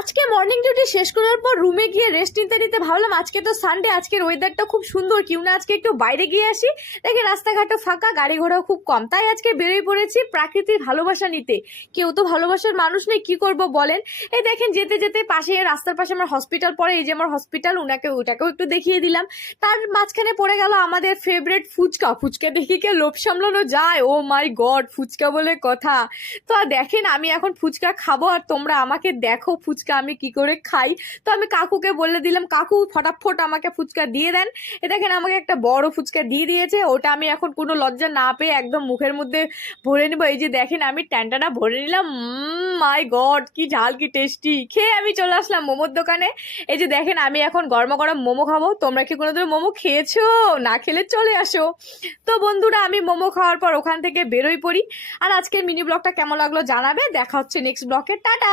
আজকে morning duty শেষ করার পর রুমে গিয়ে রেস্ট নিতে নিতে ভাবলাম আজকে তো সানডে, আজকের ওয়েদারটা খুব সুন্দর, কিউ না আজকে একটু বাইরে গিয়ে আসি। দেখি রাস্তাঘাটও ফাঁকা, গাড়ি ঘোড়াও খুব কম, তাই আজকে বেরিয়ে পড়েছি প্রাকৃতির ভালোবাসা নিতে। কেউ তো ভালোবাসার মানুষ নেই, কি করব বলেন। এই দেখেন যেতে যেতে পাশে, রাস্তার পাশে আমার হসপিটাল পড়ে, এই যে আমার হসপিটাল, ওটাকেও একটু দেখিয়ে দিলাম। তার মাঝখানে পড়ে গেল আমাদের ফেভারিট ফুচকা। ফুচকা দেখি কে লোভ সামলানো যায়? ও মাই গড, ফুচকা বলে কথা। তো আর দেখেন আমি এখন ফুচকা খাবো, আর তোমরা আমাকে দেখো ফুচকা আমি কি করে খাই। তো আমি কাকুকে বলে দিলাম, কাকু ফটাফট আমাকে ফুচকা দিয়ে দেন। এ দেখেন আমাকে একটা বড় ফুচকা দিয়ে দিয়েছে, ওটা আমি এখন কোনো লজ্জা না পেয়ে একদম মুখের মধ্যে ভরে নেবো। এই যে দেখেন আমি ট্যানটানা ভরে নিলাম। মাই গড, কি ঝাল, কি টেস্টি। খেয়ে আমি চলে আসলাম মোমোর দোকানে। এই যে দেখেন আমি এখন গরমা গরম মোমো খাবো। তোমরা কি কোনোদিন মোমো খেয়েছো? না খেলে চলে আসো। তো বন্ধুরা, আমি মোমো খাওয়ার পর ওখান থেকে বেরোই পড়ি। আর আজকের মিনি ব্লগটা কেমন লাগলো জানাবে। দেখা হচ্ছে নেক্সট ব্লগে, টাটা।